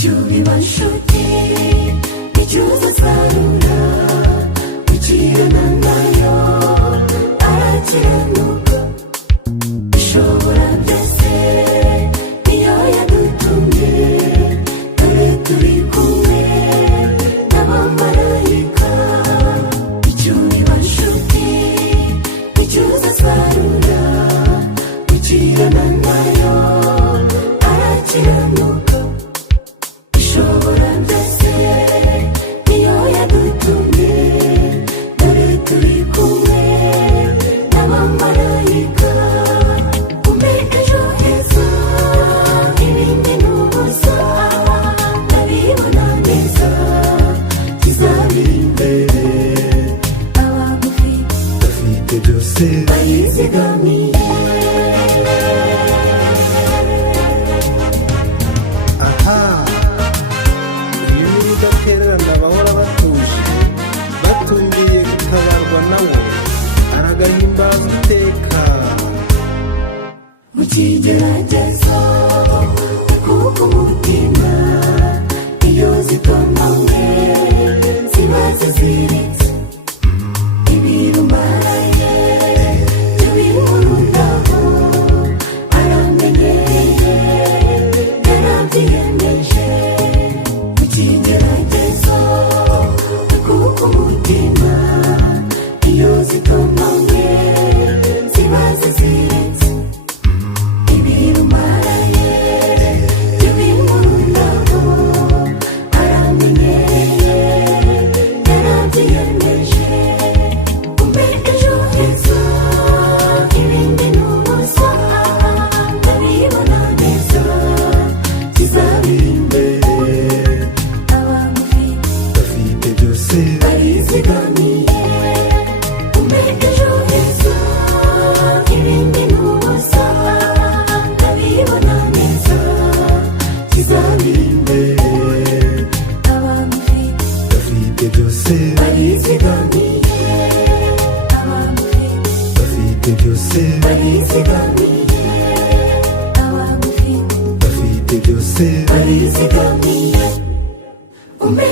icyo biba nshuti icyo uzasarura ukirana nayo arakiranuka ishobora byose niyo yadutumye dore turi kumwe n'abamarayika icyo biba nshuti icyo uzasarura ukirana nayo arakiranuka ishobora byose niyo yadutumye dore turi kumwe n'abamarayika umpe ejo heza ibindi n'ubusa ndabibona neza kizabiri imbere abagufite bafite byose bayizigamiye udatererana bahora batuje batungiye gutabarwa nawe aragahimbaza iteka mu kigeragezo kuko umutima iyo zitontomye ziba ziziritse ibirumaraye ibimurundaho aramenyereye yarabyiyemeje mu kigeragezo kuko umutima iyo zitontomye ziba ziziritse ibirumaraye ibimurundaho aramenyereye yarabyiyemeje umpe ejo heza ibindi n'ubusa ndabibona neza kizabiri imbere abagufite bafite byose bayizigamiye umpe ejo heza ibindi n'ubusa ndabibona neza kizabiri imbere abagufite bafite byose bayizigamiye abagufite bafite byose bayizigamiye abagufite bafite byose bayizigamiye umpe